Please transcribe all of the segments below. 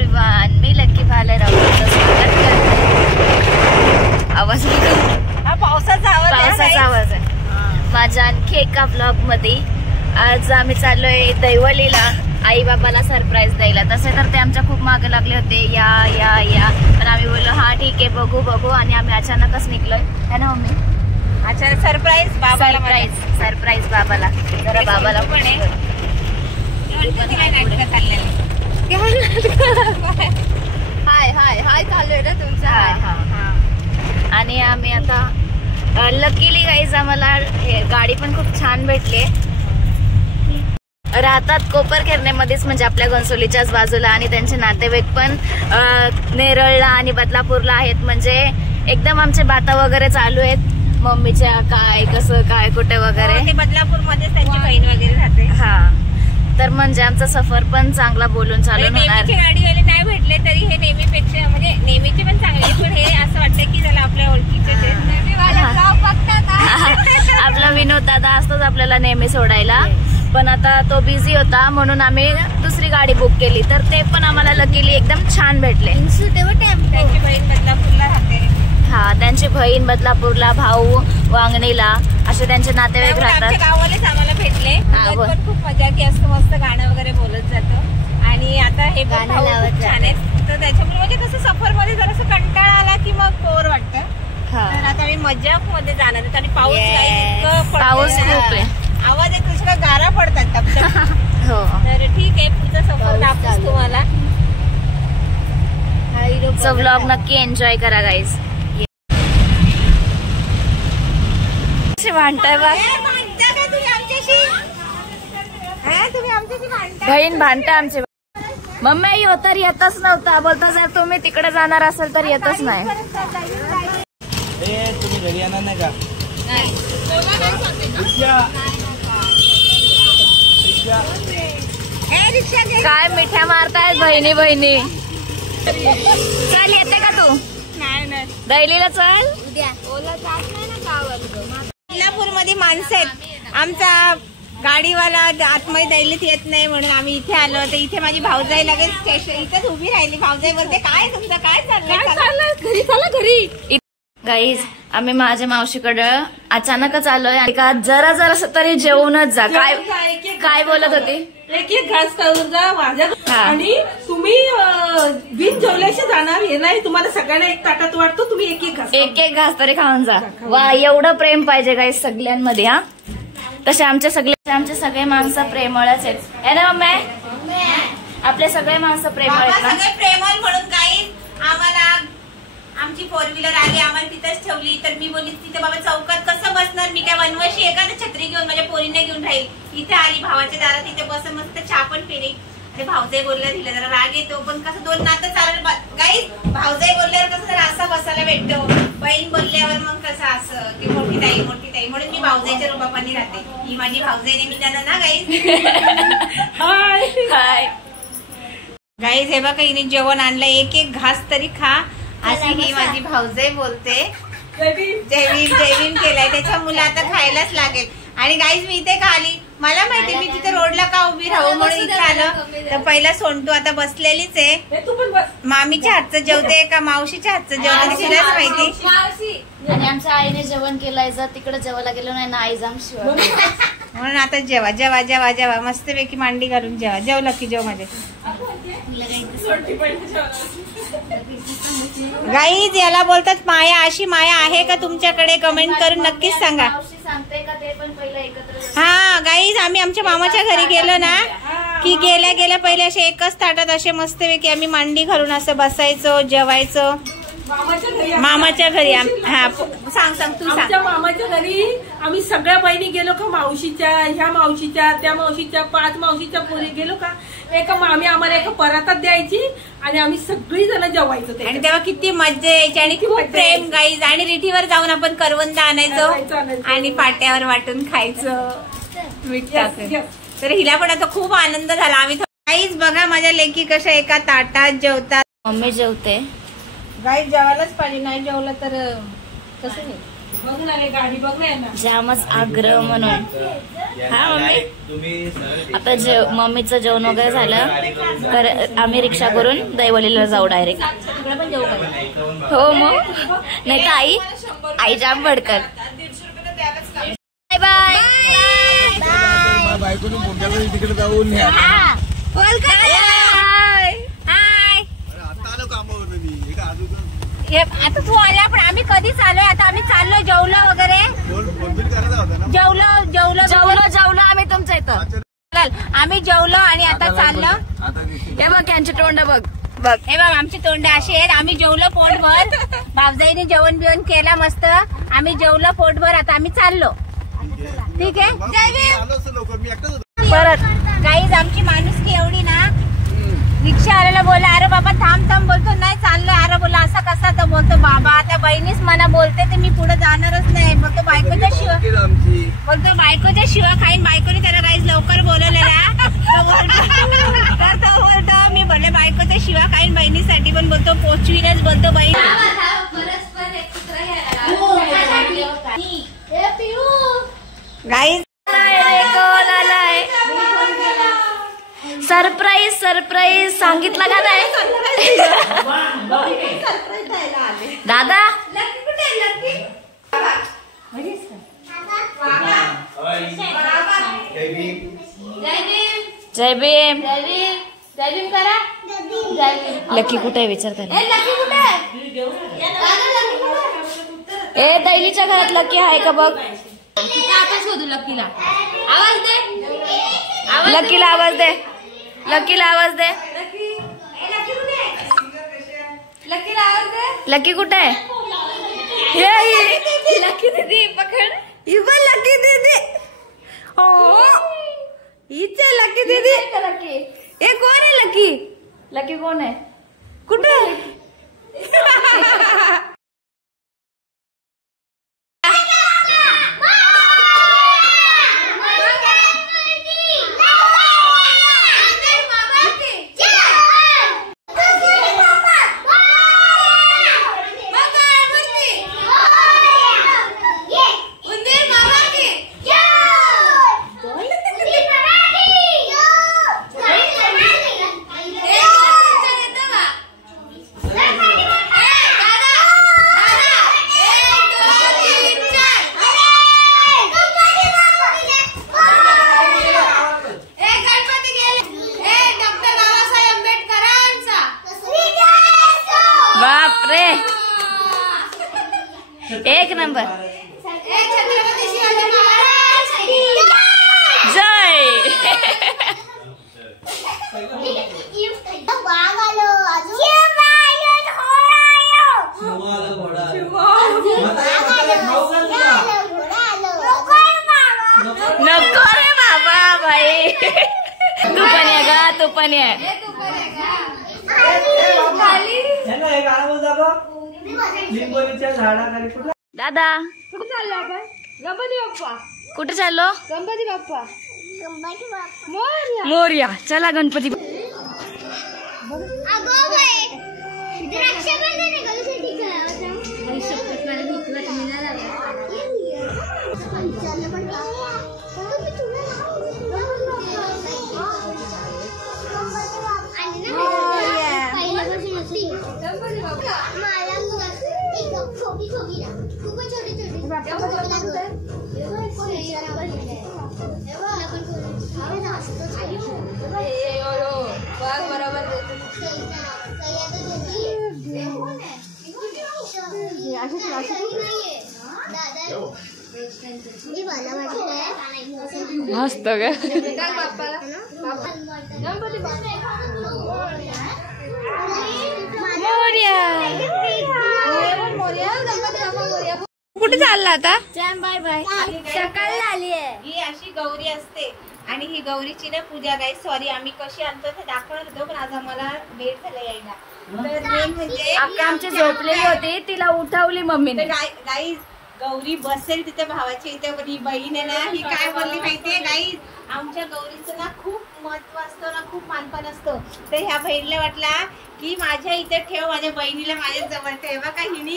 Everyone, मी lucky भालेरावचं स्वागत करते. आवाज हा पावसाचा आवाज आहे माझ्या आणखी एका ब्लॉग मध्ये. आज आम्ही चाललोय दैवलीला आई बाबाला सरप्राईज द्यायला. तसे तर ते आमच्या खूप मागे लागले होते, या या या, पण आम्ही बोललो हा ठीक आहे बघू बघू, आणि आम्ही अचानकच निघलोय. है ना मम्मी? अचानक सरप्राईज बाबाला. जरा बाबाला पण हाय हाय हाय चालू ना तुमचा. आणि आम्ही आता लकीली गाईज आम्हाला गाडी पण खूप छान भेटली. राहतात कोपरखेरणेमध्येच, म्हणजे आपल्या घनसोलीच्याच बाजूला, आणि त्यांचे नातेवाईक पण नेरळला आणि बदलापूरला आहेत. म्हणजे एकदम आमचे बाता वगैरे चालू आहेत, मम्मीच्या काय कसं काय कुठे वगैरे. ते बदलापूर मध्ये त्यांची बहीण वगैरे राहते. हा, तर म्हणजे आमचा सफर पण चांगला बोलून चालू होणार. गाडीवाले नाही भेटले तरी हे नेहमीपेक्षा म्हणजे नेहमीचे पण चांगले, पण हे असं वाटतं की त्याला आपल्या ओळखीचे आपला विनोद दादा असतोच आपल्याला नेहमी सोडायला, पण आता तो बिझी होता म्हणून आम्ही दुसरी गाडी बुक केली. तर ते पण आम्हाला लकीली एकदम छान भेटले. त्यांची बहीण बदलापूरला राहते. हा, त्यांची बहीण बदलापूरला, भाऊ वांगणीला, असे त्यांचे नातेवाईक राहतात. गावालेच आम्हाला भेटले. पण खूप मजा की असं मस्त गाणं वगैरे बोलत जातो. आणि आता हे गाणं छान आहे, तर त्याच्यामुळे म्हणजे कसं सफर मध्ये जरासं कंटाळा आला की मग बोर वाटतं. तर आता आम्ही मजा मध्ये जाणार आहे. आणि पाऊस खूप आहे, आवाज येतो, सगळं गारा पडतात टपटप. हो, तर ठीक आहे, पुढचा सफर दाखवतो तुम्हाला. व्लॉग नक्की एन्जॉय करा गाईज. भांडताय बा बहीण, भांडता आमची मम्मी. येऊ तर येतच नव्हता, बोलता जर तुम्ही तिकडे जाणार असेल तर येतच नाही. तुम्ही घरी येणार नाही का? काय मिठ्या मारतायत बहिणी बहिणी. चल, येते का तू? नाही, दैलीला चल. बदलापूर मध्ये माणसं आहेत. आमचा गाडीवाला आतमध्ये दैलीत येत नाही म्हणून आम्ही इथे आलो. तर इथे माझी भाऊजाई लगेच स्टेशन इथेच उभी राहिली. भाऊजाई बोलते काय तुमचं काय चाललंय, घरी चला घरी. गाईज, आम्ही माझ्या मावशीकडं अचानकच आलोय. आणि का जरा जरा तरी जेवूनच जा. काय बोलत होती? एक घास खाऊन जा माझ्या. आणि तुम्ही बिन जेवल्याशी जाणार हे नाही, तुम्हाला सगळ्यांना एक ताटात वाटतो, तुम्ही एक घास तरी खाऊन जा. वा, एवढं प्रेम पाहिजे गाईज सगळ्यांमध्ये. हा, तसे आमचे सगळे माणसं प्रेमळच आहेत. है ना मम्मी? आपले सगळे माणसं प्रेमळ आहेत ना. सगळे प्रेमळ म्हणून काही आम्हाला आमची फोर व्हीलर आली, आम्हाला तिथंच ठेवली. तर मी बोलली तिथे बाबा चौकात कसं बसणार, मी काय वनवशी एका छत्री घेऊन माझ्या पोरीने घेऊन राहील. इथे आली भावाच्या दारात, तिथे बस मस्त चहा पण पिली. आणि भाऊजाई बोलल्या तिला जरा राग येतो, पण कसं दोन नातं चाललं गाई. भाऊजाई बोलल्यावर कसं जरा असा बसायला भेटतो, बहीण बोलल्यावर मग कसं असं की मोठी ताई म्हणून मी भाऊजाईच्या रूपापानी राहते. ही माझी भाऊजाई निमित्तानं ना गाई. हाय गाईज, हे बघा हिने जेवण आणलं, एक घास तरी खा अशी ही माझी भाऊजाई बोलते. जयवीन केलाय त्याच्या मुलं आता खायलाच लागेल. आणि गाईज, मी इथे का आली मला माहिती, मी तिथे रोडला का उभी राहू म्हणून इथे आलं. तर पहिला सोनटू आता बसलेलीच आहे. मामीच्या हातचं जेवते का मावशीच्या हातचं जेवते तिलाच माहिती. आणि आमच्या आईने जेवण केलंय, जर तिकडे जेवायला गेलो नाही ना आई जाम शिवाय. म्हणून आता जेवा जेवा जेवा जेवा मस्तपैकी मांडी घालून जेवा. जेवलं की जेव माझे गाईज. याला बोलतात माया. अशी माया आहे का तुमच्याकडे? कमेंट करून नक्कीच सांगा. हा गाईज, आम्ही आमच्या मामाच्या घरी गेलो ना की गेल्या पहिले असे एकच ताटात असे मस्तपैकी आम्ही मांडी घालून असं बसायचो, जेवायचो. मामाच्या घरी हा सांग तू सांग. मामाच्या घरी आम्ही सगळ्या बहिणी गेलो का, मावशीच्या, ह्या मावशीच्या, त्या मावशीच्या, 5 मावशीच्या पोरी गेलो का, मामी आम्हाला एका परातात द्यायची आणि आम्ही सगळी जण जेवायचो. आणि तेव्हा किती मजा यायची आणि खूप प्रेम गाईज. आणि रिठीवर जाऊन आपण करवंद आणायचो आणि पाट्यावर वाटून खायचं मीठ टाकून. तर हिला पण आता खूप आनंद झाला. आम्ही गाईज बघा माझ्या लेकी कशा एका ताटात जेवतात. Mummy जेवते guys. जेवायलाच पाहिजे, नाही जेवलं तर कसं जामच आग्रह म्हणून. हा मम्मी, आता मम्मीचं जेवण वगैरे झालं तर आम्ही रिक्षा करून दहिवलीला जाऊ डायरेक्ट. हो मग, नाही तर आई जाम भडकल. Bye bye. तिकडे जाऊन आता तू आला पण आम्ही कधीच आलोय. आता आम्ही चाललो, जेवलो वगैरे, जेवलो आम्ही तुमच्या इथं. आम्ही जेवलो आणि आता चाललो. हे बघ यांची तोंड बघ. हे बघ आमची तोंड अशी आहेत. आम्ही जेवलो पोटभर, भावजाईने जेवण बिवण केला मस्त. आम्ही जेवलो पोटभर, आता आम्ही चाललो. ठीक आहे. परत गाईज आमची माणुसकी एवढी ना, रिक्षा आलेला बोला अरे बाबा थांब थांब, बोलतो नाही चाललोय. अरे बोला असं कसा, तर बोलतो बाबा त्या बहिणीच मला बोलते तर मी पुढे जाणारच नाही. बोलतो बायकोच्या शिवा खाईन. बायकोने त्याला गाईज लवकर बोलवलेला. तो बोलतो मी बोलले बायकोच्या शिवा खाईन बहिणीसाठी, पण बोलतो पोचवीनच. बोलतो बहीण गाईज सरप्राईज सांगितलं का नाही दादा. जय भीम करा. लकी कुठे विचार कर. ए दैलीच्या घरात लकी आहे का बघ. आता शोधू लकीला. आवाज दे, लकीला आवाज दे. लकीला आवाज दे. लकीला आवाज दे. लकी कुठे आहे. लकी दीदी पकड. लकी दीदी. हीच आहे लकी दीदी. ए कोण आहे लकी. लकी कोण आहे. कुठे एक नंबर. जय. नको रे बाबा भाई. तू पण ये गा, तू पण ये. दादा कुठे चाललो आपण. गणपती बाप्पा. कुठे चाललो. गणपती बाप्पा. मोरया. चला गणपती. मस्त ग. कुठे चालला आता. Bye bye. सकाळ झाली आहे. ही अशी गौरी असते आणि ही गौरीची ना पूजा. गाईज सॉरी आम्ही कशी आणतो ते दाखवणार होतो, पण आज आम्हाला वेळ झाला यायला. तर मेन म्हणजे आमची झोपलेली होती, तिला उठवली मम्मीने. गाईज गौरी बसेल तिथे भावाच्या इथे, पण ही बहीण आहे ना, ही काय बोलली माहितीये गाईज. आमच्या गौरीचं ना खूप महत्व असतं ना, खूप मानपान असतं. तर ह्या बहिणीला वाटला की माझ्या इथे ठेव, माझ्या बहिणीला माझ्या जवळ ठेव. बघा हिने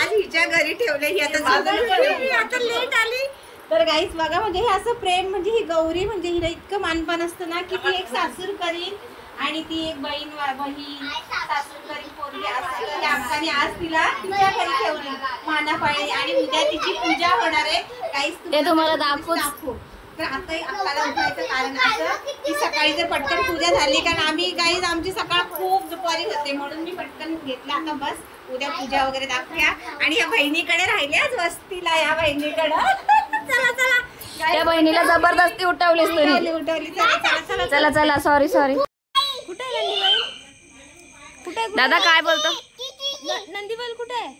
आज हिच्या घरी ठेवले. ही आता लेट आली. तर गाईस बघा, म्हणजे हे असं प्रेम, म्हणजे ही गौरी म्हणजे हिला इतकं मानपान असतं ना की ती एक सासूर करीन आणि ती एक बहीण सासूर करीन पोरगी असं. आज तिला तिच्या घरी ठेवली मानापाळी आणि उद्या तिची पूजा होणार आहे. गाईस ते तुम्हाला दाखवू. तर आता आपल्याला उठायचं कारण असं की सकाळी जर पटकन पूजा झाली, कारण आम्ही गाईज आमची सकाळ खूप दुपारी होते म्हणून मी पटकन घेतला. आता बस उद्या पूजा वगैरे दाखवूया. आणि या बहिणीकडे राहिल्याच वस्तीला, या बहिणीकडं चला चला. त्या बहिणीला जबरदस्ती उठवलीस तुम्ही. उठवली. चला चला चला चला. सॉरी. कुठे आहे नंदीबाई? कुठे दादा काय बोलतो? नंदीबाई कुठे आहे?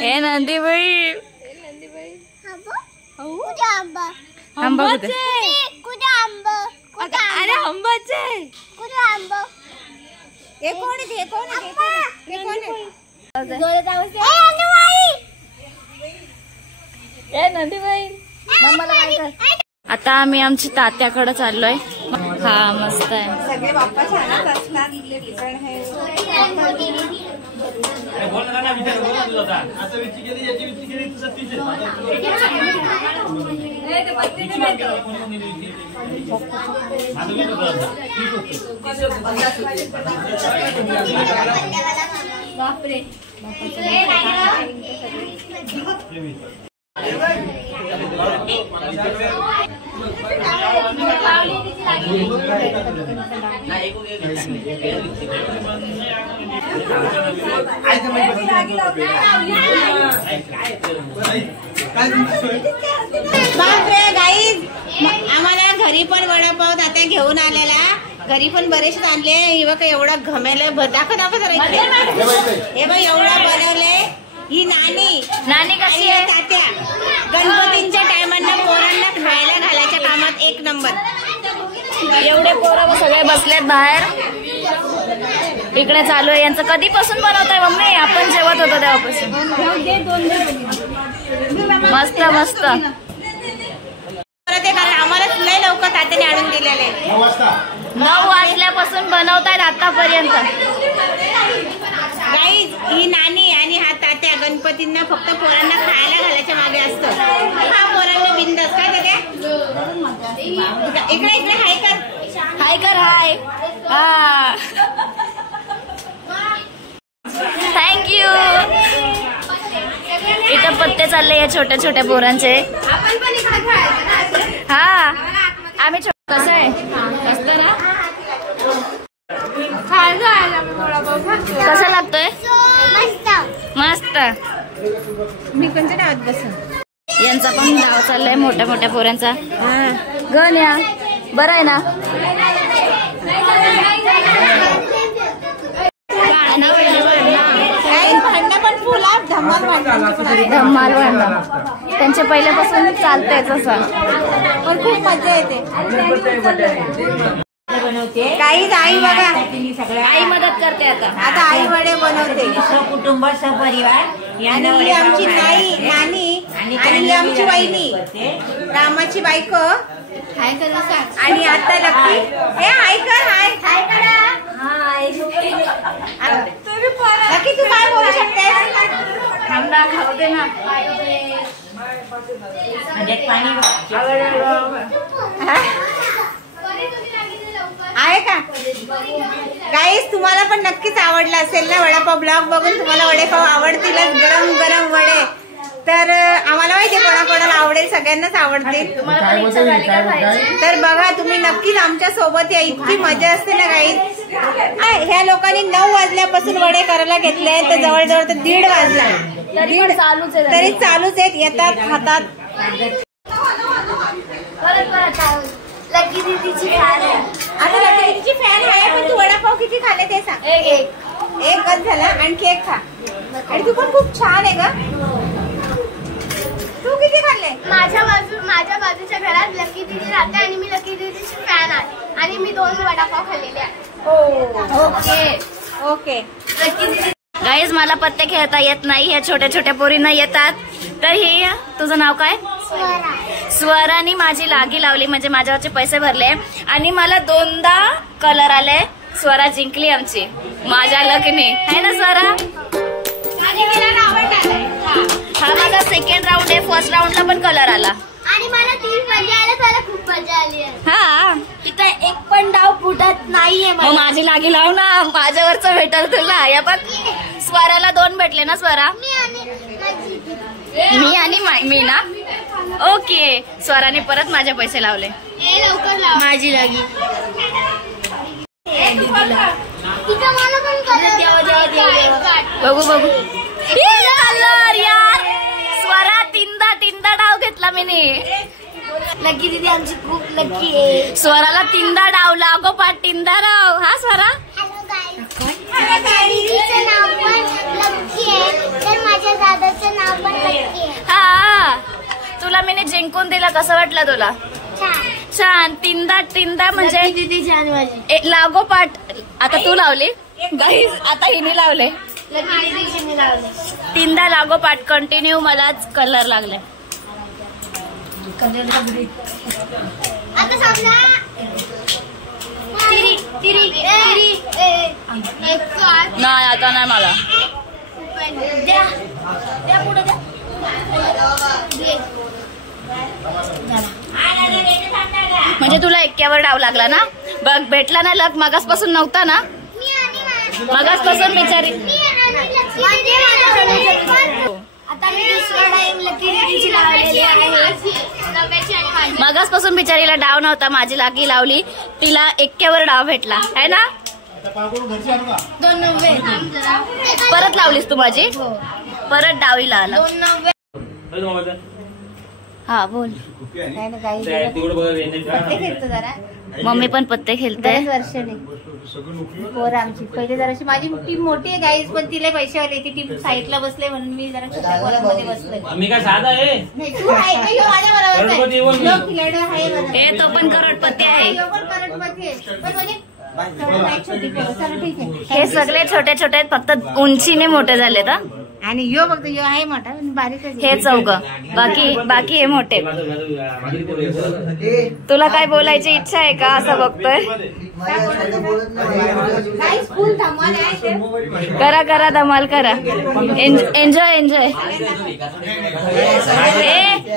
हे नंदीबाई आंबा कुठे? अरे आंबाचे. हे कोण आहे? हे कोण आहे? ए नंदीबाई मम्माला काय कर. आता आम्ही आमची तात्याकडे चाललोय. हा मस्त आहे. सगळे बाप्पा छानच असणार. इथले ठिकाण आहे. बापरे. बापरे गाईज, आम्हाला घरी पण वडापाव तात्या घेऊन आलेला. घरी पण बरेच आणले. हे बघा एवढा घमेला दाखव जरा. हे बघ एवढा बनवले. ही नानी कशी आहे? तात्या गणपतींच्या टायमांना पोरांना खायला घालायच्या कामात एक नंबर. एवढे पोरं सगळे बसलेत बाहेर. इकडे चालू आहे. यांचं कधीपासून बनवताय मम्मी? आपण जेवत होतो तेव्हापासून. मस्त मस्त. कारण आम्हाला लय लवकर तात्याने आणून दिलेले. 9 वाजल्यापासून बनवतायत आतापर्यंत. गाईज ही नानी आणि हा तात्या गणपतींना फक्त पोरांना खायला घालायच्या मागे असतो. हा पोरांना बिंदास काय तात्या? इकडे हाय कर. हाय. थँक्यू. इथं पत्ते चालले या छोट्या छोट्या पोरांचे. हा आम्ही कसं आहे मस्त ना? कसा लागतोय? मस्त. मी कोणत्या नावात बसून? यांचा पण नाव चाललंय मोठ्या मोठ्या पोरांचा. गण्या बरं आहे ना? धम्माल भांडण त्यांच्या पहिल्यापासून चालतंय तसं. पण खूप मजा येते. काही आई बघा, आई मदत करते. आता आई वडे बनवते. कुटुंब सहपरिवार. आणि आमची नानी आणि आमची वहिनी रामाची बायको. आणि आता लकी हे हाय कर. लकी तू काय बोलू शकते? थांबा खाऊ दे ना. आहे का गाईस? तुम्हाला पण नक्कीच आवडला असेल ना वडापाव ब्लॉग बघून. तुम्हाला वडेपाव आवडतीलच, गरम गरम वडे. तर आम्हाला माहिती कोणाकोणाला आवडेल, सगळ्यांनाच आवडतील. तर बघा तुम्ही नक्कीच आमच्या सोबत या. इतकी मजा असते ना गाईस. ह्या लोकांनी 9 वाजल्यापासून वडे करायला घेतले तर जवळजवळ तर 1:30 वाजला. तरी चालूच आहेत. येतात खातात. लकी दीदीची फॅन आहे. आता लकी दीदीची फॅन आहे. पण तू वडापाव किती खाल्ले ते सांग. एक गज झाला. आणखी एक खा. आणि तू पण खूप छान आहे ग. तू किती खाल्ले? माझ्या बाजूच्या घरात लकी दीदी राहते आणि मी लकी दीदीची फॅन आहे. आणि मी 2 वडापाव खाल्लेले आहेत. ओके. गाईज मला पत्ते खेळता येत नाही. ह्या छोट्या छोट्या पोरींना येतात. तर ही तुझं नाव काय? स्वरानी माझी लागी लावली, म्हणजे माझ्यावरचे पैसे भरले आणि मला 2दा कलर आले. स्वरा जिंकली आमची माझ्या लकने, है ना स्वरा? हा माझा सेकंड राऊंड आहे. फर्स्ट राऊंडला पण कलर आला आणि मला 3 मजा आल्या. मला खूप मजा आली. हा इथं एक पण डाव फुटत नाहीये. मग माझी लागी लाव ना, माझ्यावरच भेटल तुला. या बघ स्वराला 2 भेटले ना स्वरा? मी आणि मी ना. ओके स्वराने परत माझे पैसे लावले. लवकर लाव. माझी लागी बघू बघू. कलर यार स्वरा तीनदा डाव घेतला मीने. लकी दीदी आमची खूप लकी आहे. स्वराला 3दा डाव लागोपाठ 3दा डाव. हा स्वरा दीदीचं नाव पण लकी आहे तर माझ्या दादाचं नाव पण लकी आहे. हा तुला मीने जिंकून दिला. कसं वाटलं तुला? छान. 3दा म्हणजे दीदी छान माझी लागोपाठ. आता तू लावली गाईस, आता हिने लावले. लकी दीदीने लावले. 3दा लागोपाठ कंटिन्यू मलाच कलर लागले. आता समजा तिरी नाही आता नाही मला. द्या पुढे द्या. म्हणजे तुला 1 डाव लागला ना? बघ भेटला ना लक. मगासपासून नव्हता ना? मगासपासून बिचारी. आता मी दुसरा टाइम लकी दीदीची लावलेली आहे. मगासपासून बिचारीला डाव नव्हता. माझी लागी लावली, तिला 1 डाव भेटला है ना? 290 परत लावलीस तू माझी? परत डावीला आला. 290. हा बोल. पत्ते खेळतो जरा. मम्मी पण पत्ते खेळते. वर्षाने पोर आमची पहिले जराशी माझी टीम मोठी आहे गाईज, पण तिला पैसे आले. ती टीम साईडला बसले म्हणून मी जरा छोट्या पोरांमध्ये बसले. मी काय साधा आहे? नाही तू आहे का? ह्यो माझ्या बरोबर आहे बरं. हे तो पण करोडपती आहे. ह्यो पण करोडपती आहे. पण म्हणजे थोडं नाही छोटी पोरं. चला ठीक आहे. हे सगळे छोटे छोटे आहेत, फक्त उंचीने मोठे झालेत. आणि ह्यो फक्त ह्यो आहे मोठा पण बारीक आहे. हे 4 बाकी हे मोठे. तुला काय बोलायची इच्छा आहे का? असं बघतोय. गाईज फुल धमाल आहे. करा धमाल करा. एन्जॉय.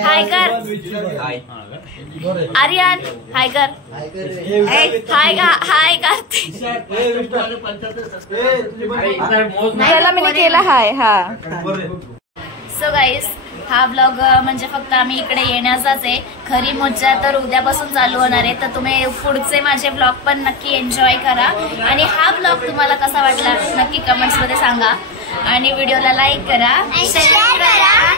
हाय कर आर्यन. हाय कर. हाय कार्तिक. त्याला मी केला हाय. हा सो गाईज हा ब्लॉग म्हणजे फक्त आम्ही इकडे येण्याचाच आहे. खरी मज्जा तर उद्यापासून चालू होणार आहे. तर तुम्ही पुढचे माझे ब्लॉग पण नक्की एन्जॉय करा. आणि हा ब्लॉग तुम्हाला कसा वाटला नक्की कमेंट्स मध्ये सांगा. आणि व्हिडिओला लाईक करा, शेअर करा,